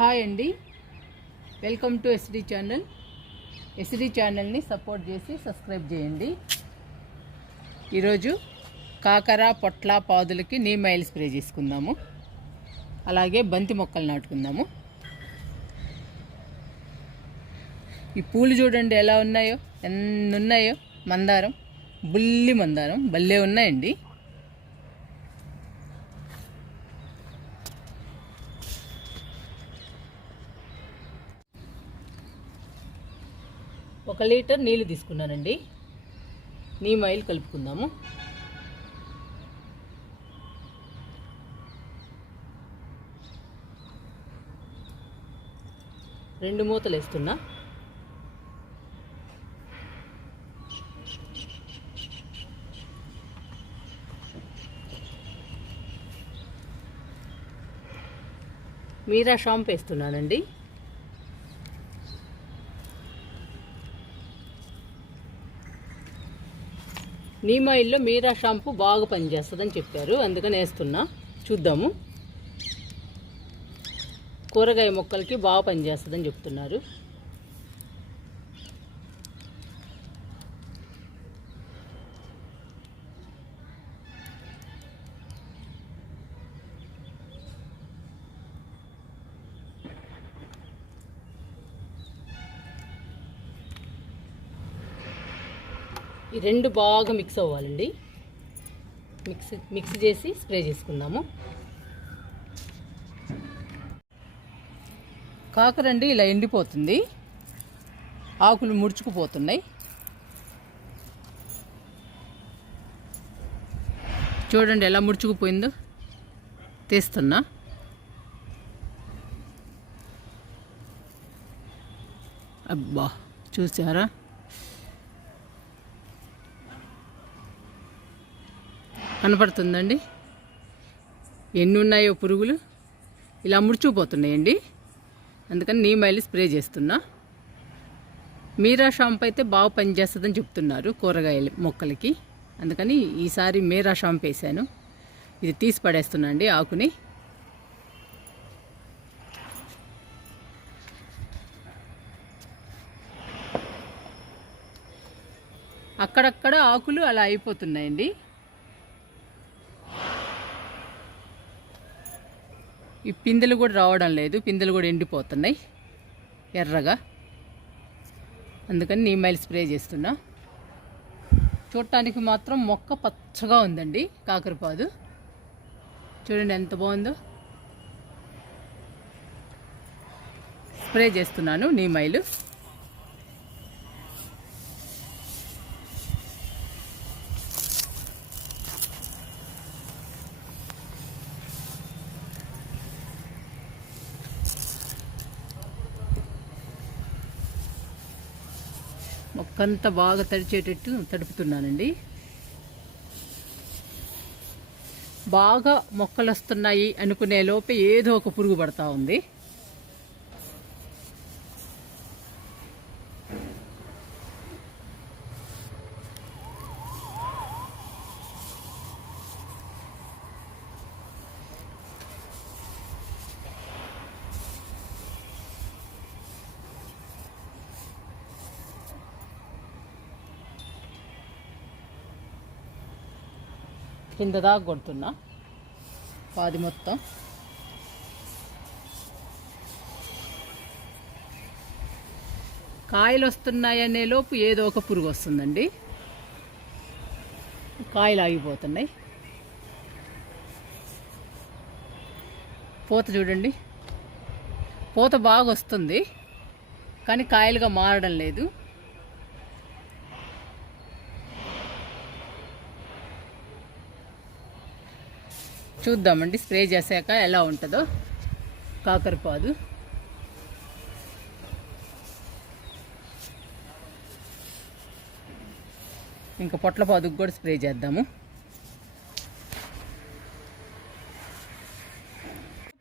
Hi అండి. Welcome to SD channel. SD ఛానల్ని support చేసి సబ్స్క్రైబ్ చేయండి. ఈరోజు కాకర పొట్ల పాదులకి నీమ్ ఆయిల్ స్ప్రే చేసుకుందాము. అలాగే బంతి మొక్కలు నాటుకుందాము. ఈ పూలు చూడండి ఎలా ఉన్నాయో ఎన్ని ఉన్నాయో మందారం బుల్లి మందారం భలే ఉన్నాయండి. ఒక లీటర్ నీళ్ళు తీసుకున్నానండి. నీమ్ ఆయిల్ కలుపుకుందాము. రెండు మూతలు వేస్తున్నా. మీరా షాంపు వేస్తున్నానండి. నీమ్ ఆయిల్లో మీరా షాంపూ బాగా పనిచేస్తుందని చెప్పారు. అందుకని వేస్తున్నా. చూద్దాము. కూరగాయ మొక్కలకి బాగా పనిచేస్తుందని చెప్తున్నారు. ఈ రెండు బాగా మిక్స్ అవ్వాలండి. మిక్స్ మిక్స్ చేసి స్ప్రే చేసుకుందాము. కాకరండి ఇలా ఎండిపోతుంది. ఆకులు ముడుచుకుపోతున్నాయి. చూడండి ఎలా ముడుచుకుపోయిందో. తీస్తున్నా. అబ్బా చూసారా? కనపడుతుందండి. ఎన్ని ఉన్నాయో పురుగులు ఇలా ముడుచుకుపోతున్నాయండి. అందుకని నీ ఆయిల్ స్ప్రే చేస్తున్నా. మీరా షాంపు అయితే బాగా పనిచేస్తుందని చెప్తున్నారు కూరగాయల మొక్కలకి. అందుకని ఈసారి మీరా షాంపు వేసాను ఇది తీసి పడేస్తున్నా అండి ఆకుని. అక్కడక్కడ ఆకులు అలా అయిపోతున్నాయండి. ఈ పిందెలు కూడా రావడం లేదు. పిందెలు కూడా ఎండిపోతున్నాయి. ఎర్రగా. అందుకని నీమైల్ స్ప్రే చేస్తున్నా. చూడటానికి మాత్రం మొక్క పచ్చగా ఉందండి. కాకరపాదు. చూడండి ఎంత బాగుందో. స్ప్రే చేస్తున్నాను నీమైలు కంత బాగా తడిచేటట్టు తడుపుతున్నానండి. బాగా మొక్కలు వస్తున్నాయి అనుకునే లోపే ఏదో ఒక పురుగు పడతా ఉంది. కింద దాకా కొడుతున్నా. పాది మొత్తం. కాయలు వస్తున్నాయనే లోపు ఏదో ఒక పురుగు వస్తుందండి. కాయలు ఆగిపోతున్నాయి. పూత చూడండి. పూత బాగా వస్తుంది. కానీ కాయలుగా మారడం లేదు. చూద్దామండి. స్ప్రే చేశాక ఎలా ఉంటుందో. కాకరపాదు ఇంకా పొట్లపాదుకు కూడా స్ప్రే చేద్దాము.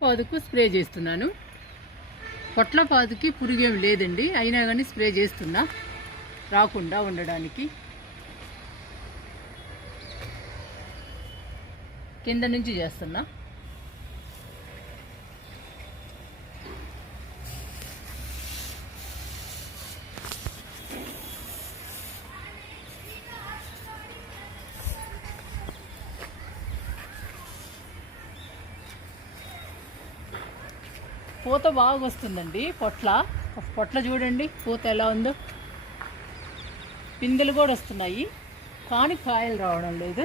పాదుకు స్ప్రే చేస్తున్నాను. పొట్లపాదుకి పురుగేం లేదండి. అయినా కానీ స్ప్రే చేస్తున్నా. రాకుండా ఉండడానికి. కింద నుంచి చేస్తున్నా. పూత బాగా వస్తుందండి పొట్ల. పొట్ల చూడండి పూత ఎలా ఉందో. పిందెలు కూడా వస్తున్నాయి. కానీ కాయలు రావడం లేదు.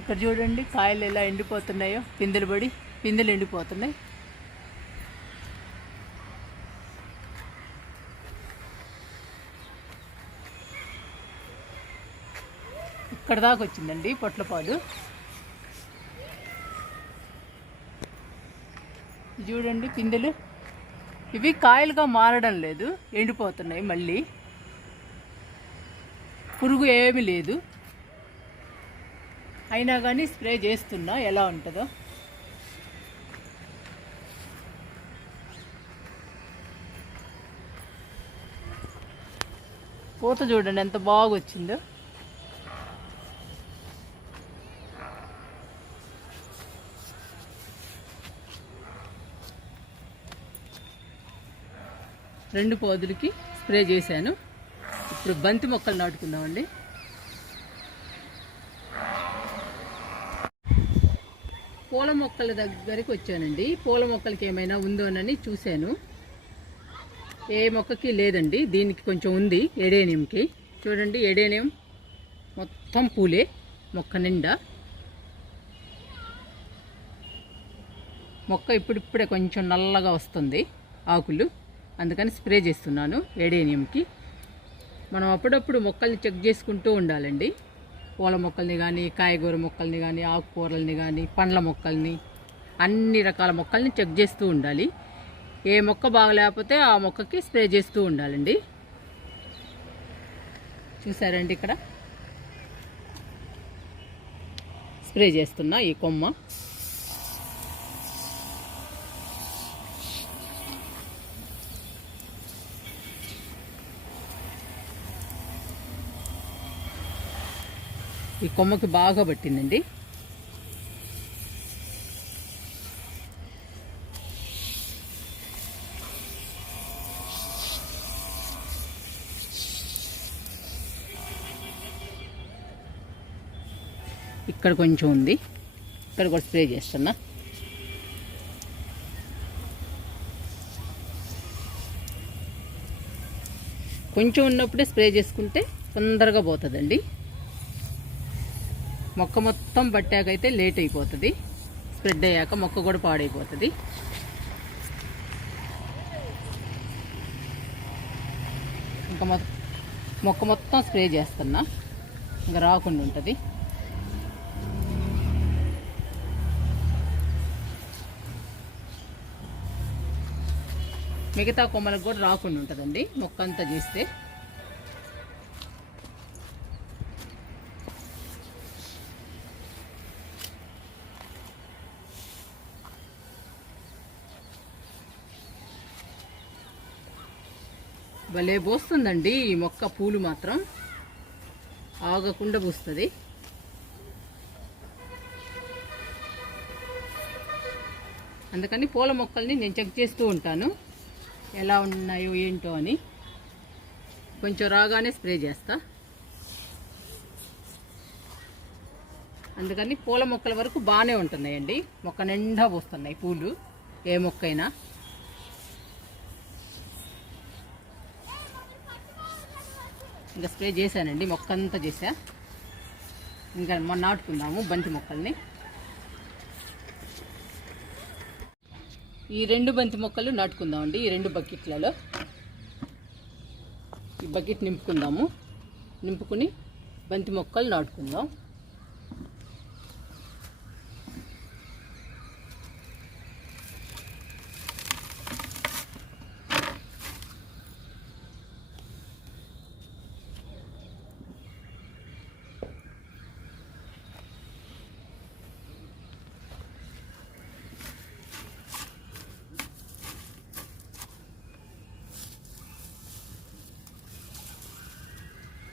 ఇక్కడ చూడండి కాయలు ఎలా ఎండిపోతున్నాయో. పిందెలు పడి పిందెలు ఎండిపోతున్నాయి. ఇక్కడ దాకా వచ్చిందండి పొట్లపాడు చూడండి పిందెలు. ఇవి కాయలుగా మారడం లేదు ఎండిపోతున్నాయి మళ్ళీ. పురుగు ఏమీ లేదు. అయినా కానీ స్ప్రే చేస్తున్నా ఎలా ఉంటుందో. పూత చూడండి ఎంత బాగా వచ్చిందో రెండు పోదులకి స్ప్రే చేశాను. ఇప్పుడు బంతి మొక్కలు నాటుకుందామండి. పూల మొక్కల దగ్గరికి వచ్చానండి. పూల మొక్కలకి ఏమైనా ఉందోనని చూశాను. ఏ మొక్కకి లేదండి. దీనికి కొంచెం ఉంది ఎడేనియంకి చూడండి ఎడేనియం మొత్తం పూలే మొక్క నిండా. మొక్క ఇప్పుడిప్పుడే కొంచెం నల్లగా వస్తుంది ఆకులు. అందుకని స్ప్రే చేస్తున్నాను ఏడేనియంకి. మనం అప్పుడప్పుడు మొక్కల్ని చెక్ చేసుకుంటూ ఉండాలండి. పూల మొక్కల్ని కానీ కాయగూర మొక్కల్ని కానీ ఆకుకూరల్ని కానీ పండ్ల మొక్కల్ని అన్ని రకాల మొక్కల్ని చెక్ చేస్తూ ఉండాలి. ఏ మొక్క బాగలేకపోతే ఆ మొక్కకి స్ప్రే చేస్తూ ఉండాలండి. చూసారండి ఇక్కడ? స్ప్రే చేస్తున్నా ఈ కొమ్మ. ఈ కొమ్మకి బాగా పట్టిందండి. ఇక్కడ కొంచెం ఉంది. ఇక్కడ కూడా స్ప్రే చేస్తున్నా. కొంచెం ఉన్నప్పుడే స్ప్రే చేసుకుంటే తొందరగా పోతుందండి. మొక్క మొత్తం పట్టాకైతే లేట్ అయిపోతుంది. స్ప్రెడ్ అయ్యాక మొక్క కూడా పాడైపోతుంది. ఇంకా మొక్క మొత్తం స్ప్రే చేస్తున్నా. ఇంకా రాకుండా ఉంటుంది. మిగతా కొమ్మలకు కూడా రాకుండా ఉంటుందండి. మొక్క అంతా చేస్తే. భలే పోస్తుందండి ఈ మొక్క పూలు మాత్రం. ఆగకుండా పూస్తుంది. అందుకని పూల మొక్కల్ని నేను చెక్ చేస్తూ ఉంటాను. ఎలా ఉన్నాయో ఏంటో అని. కొంచెం రాగానే స్ప్రే చేస్తా. అందుకని పూల మొక్కల వరకు బాగానే ఉంటున్నాయండి. మొక్క నిండా పోస్తున్నాయి పూలు. ఏ మొక్కైనా. ఇంకా స్ప్రే చేశానండి మొక్క అంతా చేసా ఇంకా మొన్న నాటుకుందాము బంతి మొక్కల్ని. ఈ రెండు బంతి మొక్కలు నాటుకుందామండి ఈ రెండు బకెట్లలో. ఈ బకెట్ నింపుకుందాము. నింపుకుని బంతి మొక్కలు నాటుకుందాం.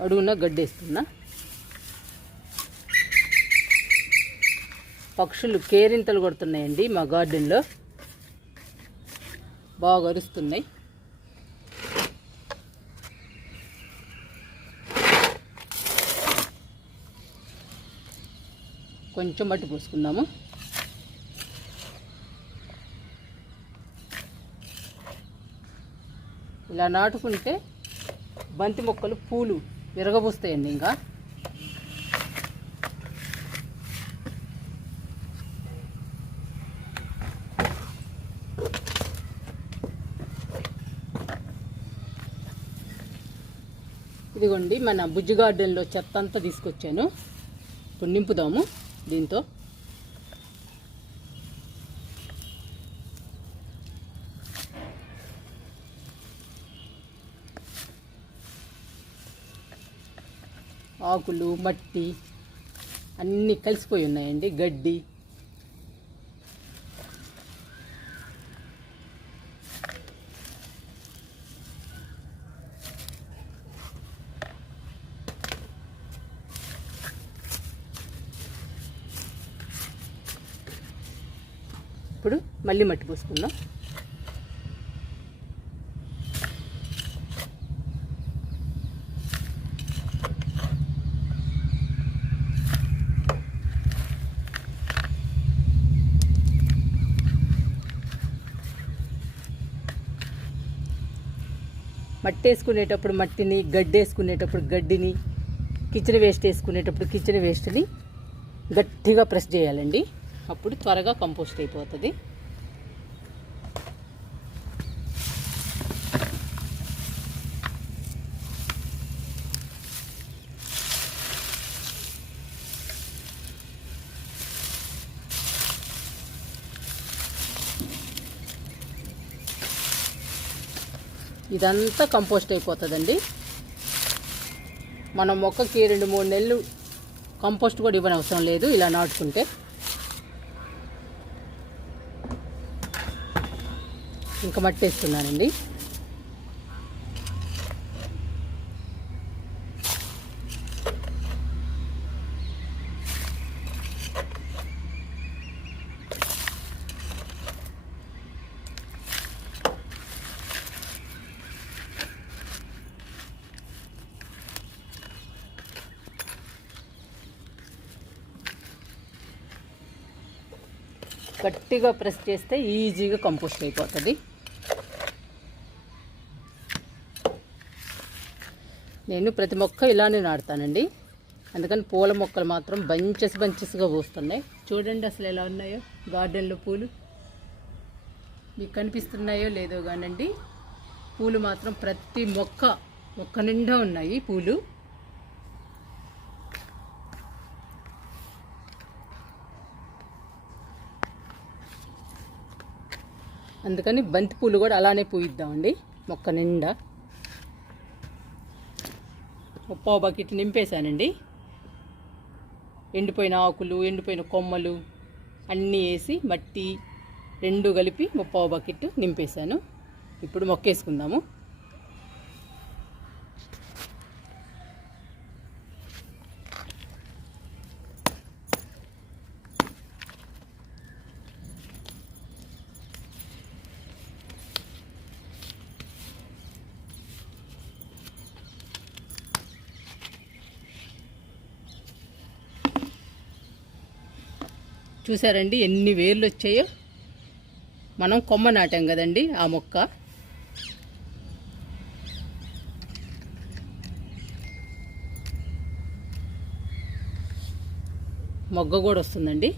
అడుగున గడ్డేస్తున్నా. పక్షులు కేరింతలు కొడుతున్నాయండి మా గార్డెన్లో. బాగా అరుస్తున్నాయి. కొంచెం మట్టి పోసుకుందాము. ఇలా నాటుకుంటే బంతి మొక్కలు పూలు విరగబూస్తాయండి ఇంకా. ఇదిగోండి మన బుజ్జి గార్డెన్లో చెత్త అంతా తీసుకొచ్చాను. ఇప్పుడు నింపుదాము దీంతో. ఆకులు మట్టి అన్నీ కలిసిపోయి ఉన్నాయండి గడ్డి. ఇప్పుడు మళ్ళీ మట్టి పోసుకుందాం. మట్టి వేసుకునేటప్పుడు మట్టిని గడ్డి వేసుకునేటప్పుడు గడ్డిని కిచెన్ వేస్ట్ వేసుకునేటప్పుడు కిచెన్ వేస్ట్ని గట్టిగా ప్రెస్ చేయాలండి. అప్పుడు త్వరగా కంపోస్ట్ అయిపోతుంది. ఇదంతా కంపోస్ట్ అయిపోతుందండి. మనం మొక్కకి రెండు మూడు నెలలు కంపోస్ట్ కూడా ఇవ్వనవసరం లేదు ఇలా నాటుకుంటే. ఇంకా మట్టి వేస్తున్నానండి గట్టిగా ప్రెస్ చేస్తే ఈజీగా కంపోస్ట్ అయిపోతుంది. నేను ప్రతి మొక్క ఇలానే నాటుతానండి. అందుకని పూల మొక్కలు మాత్రం బంచెస్ బంచెస్గా పూస్తున్నాయి. చూడండి అసలు ఎలా ఉన్నాయో గార్డెన్లో పూలు. మీకు కనిపిస్తున్నాయో లేదో కానండి. పూలు మాత్రం ప్రతి మొక్క మొక్క నిండా ఉన్నాయి పూలు. అందుకని బంతి పూలు కూడా అలానే పూయిద్దామండి. మొక్క నిండా. ముప్పావు బకెట్ నింపేశానండి. ఎండిపోయిన ఆకులు ఎండిపోయిన కొమ్మలు అన్నీ వేసి మట్టి రెండు కలిపి ముప్పావు బకెట్ నింపేశాను. ఇప్పుడు మొక్కేసుకుందాము. చూసారండి ఎన్ని వేర్లు వచ్చాయో. మనం కొమ్మ నాటాం కదండి ఆ మొక్క. మొగ్గ కూడా వస్తుందండి.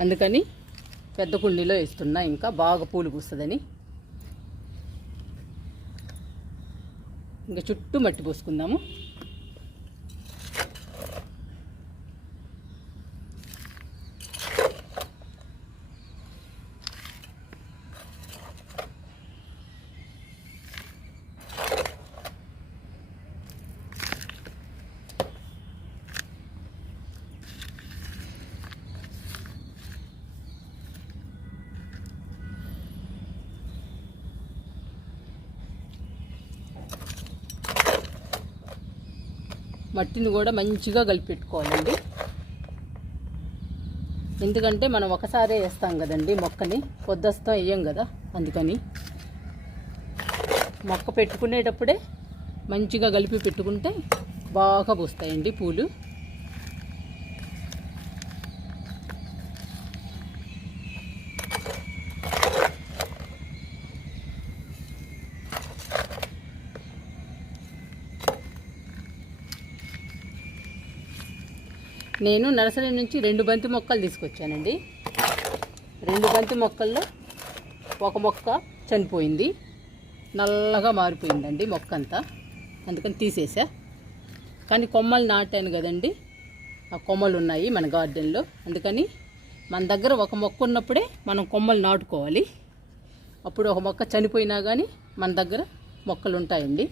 అందుకని పెద్ద కుండీలో వేస్తున్నా ఇంకా బాగా పూలు పూస్తుందని. ఇంకా చుట్టూ మట్టి పోసుకుందాము. మట్టిని కూడా మంచిగా కలిపెట్టుకోవాలండి. ఎందుకంటే మనం ఒకసారే వేస్తాం కదండి మొక్కని పొద్దుస్తాం వేయం కదా అందుకని. మొక్క పెట్టుకునేటప్పుడే మంచిగా కలిపి పెట్టుకుంటే బాగా పూస్తాయండి పూలు. నేను నర్సరీ నుంచి రెండు బంతి మొక్కలు తీసుకొచ్చానండి. రెండు బంతి మొక్కల్లో ఒక మొక్క చనిపోయింది. నల్లగా మారిపోయిందండి మొక్క అంతా అందుకని తీసేసా. కానీ కొమ్మలు నాటాను కదండి. ఆ కొమ్మలు ఉన్నాయి మన గార్డెన్లో. అందుకని మన దగ్గర ఒక మొక్క ఉన్నప్పుడే మనం కొమ్మలు నాటుకోవాలి. అప్పుడు ఒక మొక్క చనిపోయినా కానీ మన దగ్గర మొక్కలు ఉంటాయండి.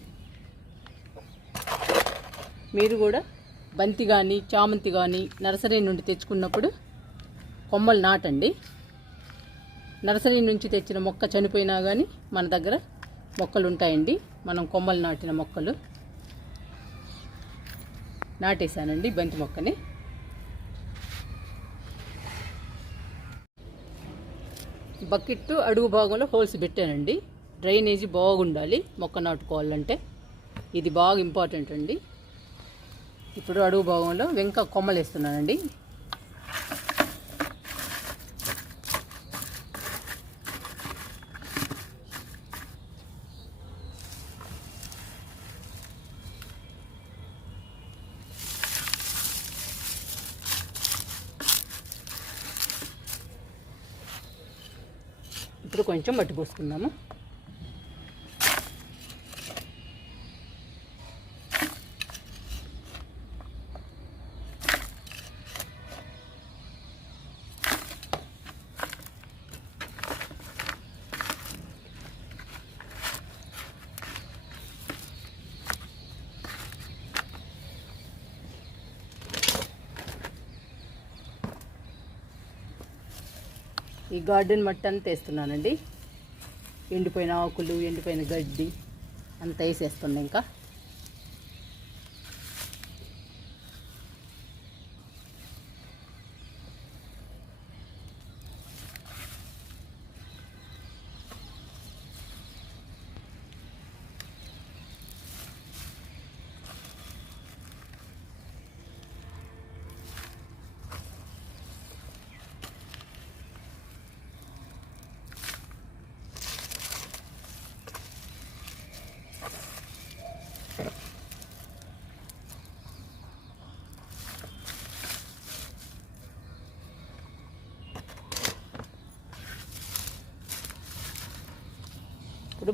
మీరు కూడా బంతి కానీ చామంతి కానీ నర్సరీ నుండి తెచ్చుకున్నప్పుడు కొమ్మలు నాటండి. నర్సరీ నుంచి తెచ్చిన మొక్క చనిపోయినా కానీ మన దగ్గర మొక్కలు ఉంటాయండి మనం కొమ్మలు నాటిన మొక్కలు. నాటేశానండి బంతి మొక్కని. బకెట్ అడుగు భాగంలో హోల్స్ పెట్టానండి. డ్రైనేజీ బాగుండాలి మొక్క నాటుకోవాలంటే. ఇది బాగా ఇంపార్టెంట్ అండి. ఇప్పుడు అడుగు భాగంలో వెంక కొమ్మలు వేస్తున్నానండి. ఇప్పుడు కొంచెం మట్టి పోసుకుందాము. గార్డెన్ మట్టి అంతా వేస్తున్నానండి. ఎండిపోయిన ఆకులు ఎండిపోయిన గడ్డి అంతా వేసేస్తున్నా ఇంకా.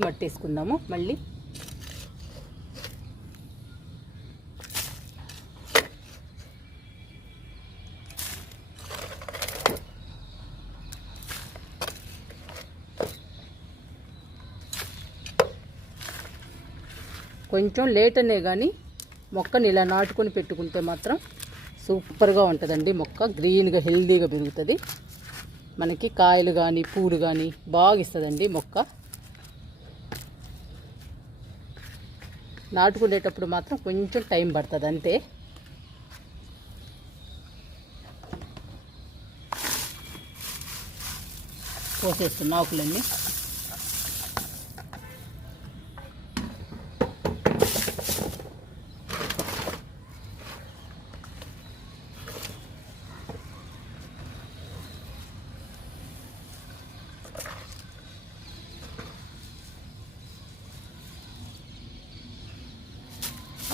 మట్టి వేసుకుందాము మళ్ళీ కొంచెం లేట్ అనే కానీ మొక్కని ఇలా నాటుకొని పెట్టుకుంటే మాత్రం సూపర్గా ఉంటుందండి మొక్క. గ్రీన్గా హెల్దీగా పెరుగుతుంది. మనకి కాయలు కానీ పూలు కానీ బాగా ఇస్తుందండి మొక్క. నాటుకునేటప్పుడు మాత్రం కొంచెం టైం పడుతుంది అంతే. పోసేస్తున్నా ఆకులన్నీ.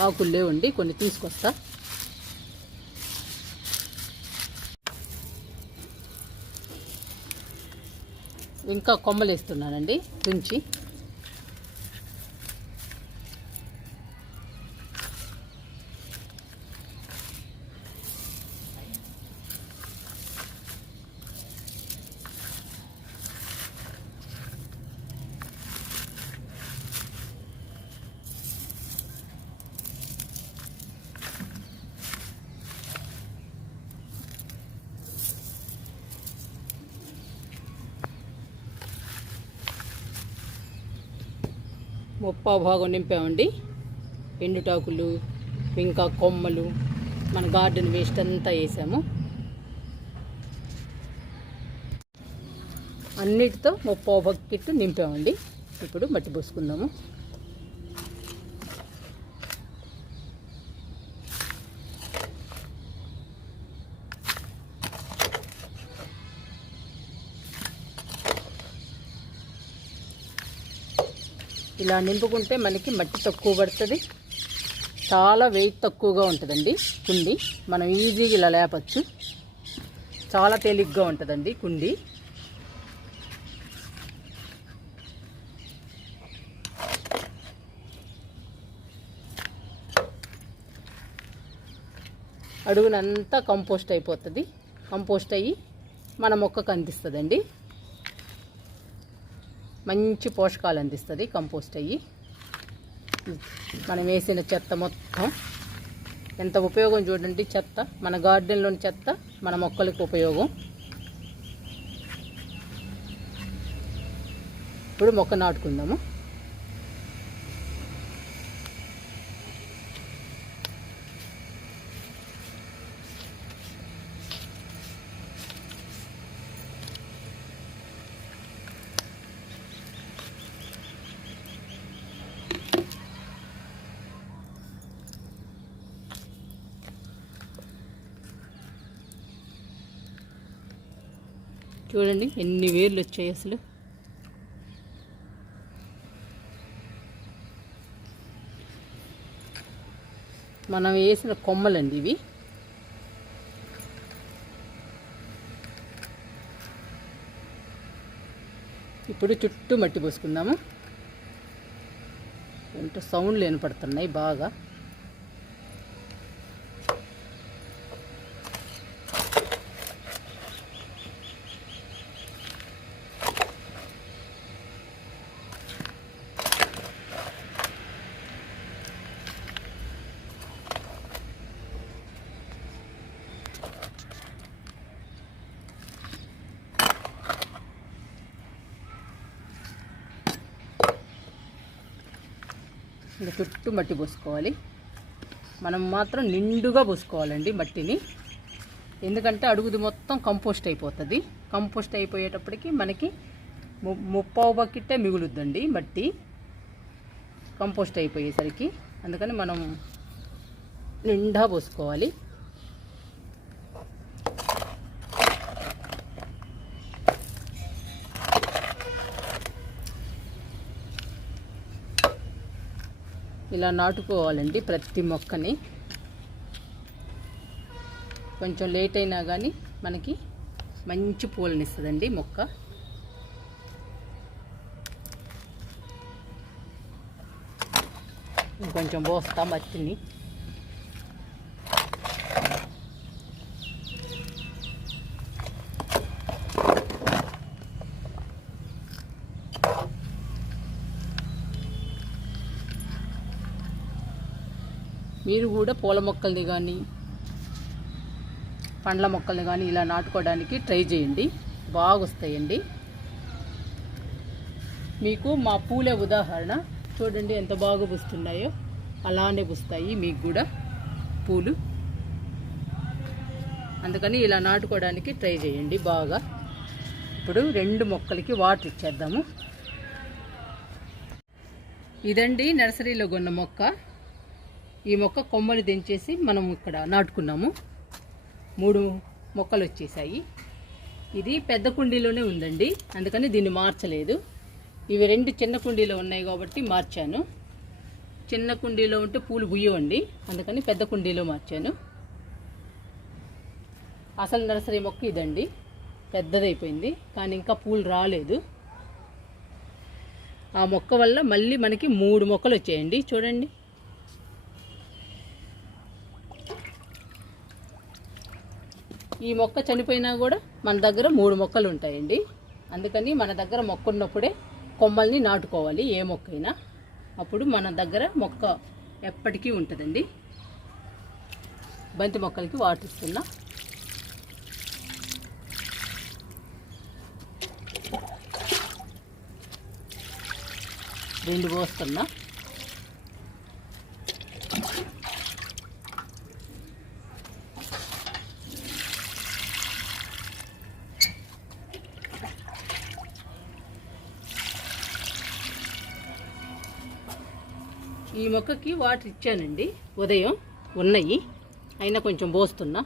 ఆకులు లేవండి కొన్ని తీసుకొస్తా. ఇంకా కొమ్మలు వేస్తున్నానండి తుంచి. ముప్పా భాగం నింపామండి ఎండుటాకులు ఇంకా కొమ్మలు మన గార్డెన్ వేస్ట్ అంతా వేసాము. అన్నిటితో ముప్పో బకెట్ నింపామండి. ఇప్పుడు మట్టి పోసుకుందాము. ఇలా నింపుకుంటే మనకి మట్టి తక్కువ పడుతుంది. చాలా వెయిట్ తక్కువగా ఉంటుందండి కుండి. మనం ఈజీగా ఇలా లేపచ్చు. చాలా తేలిగ్గా ఉంటుందండి కుండి. అడుగునంతా కంపోస్ట్ అయిపోతుంది. కంపోస్ట్ అయ్యి మన మొక్కకు అందిస్తుందండి. మంచి పోషకాలు అందిస్తుంది కంపోస్ట్ అయ్యి. మనం వేసిన చెత్త మొత్తం. ఎంత ఉపయోగం చూడండి చెత్త. మన గార్డెన్లోని చెత్త మన మొక్కలకు ఉపయోగం. ఇప్పుడు మొక్క నాటుకుందాము. చూడండి ఎన్ని వేర్లు వచ్చాయి అసలు. మనం వేసిన కొమ్మలండి ఇవి. ఇప్పుడు చుట్టూ మట్టి పోసుకుందాము. ఏంటో సౌండ్లు వినపడుతున్నాయి బాగా. ఇంకా చుట్టూ మట్టి పోసుకోవాలి. మనం మాత్రం నిండుగా పోసుకోవాలండి మట్టిని. ఎందుకంటే అడుగుది మొత్తం కంపోస్ట్ అయిపోతుంది. కంపోస్ట్ అయిపోయేటప్పటికి మనకి ము ముప్పావు బకెట్టే మిగులుద్దండి మట్టి. కంపోస్ట్ అయిపోయేసరికి. అందుకని మనం నిండా పోసుకోవాలి. ఇలా నాటుకోవాలండి ప్రతి మొక్కని. కొంచెం లేట్ అయినా కానీ మనకి మంచి పూలనిస్తుందండి మొక్క. కొంచెం పోస్తాం మట్టిని. మీరు కూడా పూల మొక్కల్ని కానీ పండ్ల మొక్కల్ని కానీ ఇలా నాటుకోవడానికి ట్రై చేయండి. బాగా వస్తాయండి మీకు మా పూలే ఉదాహరణ. చూడండి ఎంత బాగా పుస్తున్నాయో. అలానే పుస్తాయి మీకు కూడా పూలు. అందుకని ఇలా నాటుకోవడానికి ట్రై చేయండి బాగా. ఇప్పుడు రెండు మొక్కలకి వాటర్ ఇచ్చేద్దాము. ఇదండి నర్సరీలో కొన్న మొక్క. ఈ మొక్క కొమ్మలు దించేసి మనం ఇక్కడ నాటుకున్నాము. మూడు మొక్కలు వచ్చేసాయి. ఇది పెద్ద కుండీలోనే ఉందండి. అందుకని దీన్ని మార్చలేదు. ఇవి రెండు చిన్న కుండీలో ఉన్నాయి కాబట్టి మార్చాను. చిన్న కుండీలో ఉంటే పూలు బుయ్యవండి. అందుకని పెద్ద కుండీలో మార్చాను. అసలు నర్సరీ మొక్క ఇదండి. పెద్దదైపోయింది. కానీ ఇంకా పూలు రాలేదు. ఆ మొక్క వల్ల మళ్ళీ మనకి మూడు మొక్కలు వచ్చాయండి. చూడండి. ఈ మొక్క చనిపోయినా కూడా మన దగ్గర మూడు మొక్కలు ఉంటాయండి. అందుకని మన దగ్గర మొక్క ఉన్నప్పుడే కొమ్మల్ని నాటుకోవాలి ఏ మొక్కైనా. అప్పుడు మన దగ్గర మొక్క ఎప్పటికీ ఉంటుందండి. బంతి మొక్కలకి వాటిస్తున్నా రెండు పోస్తున్నా మొక్కకి వాటర్ ఇచ్చానండి. ఉదయం ఉన్నాయి. అయినా కొంచెం పోస్తున్నా.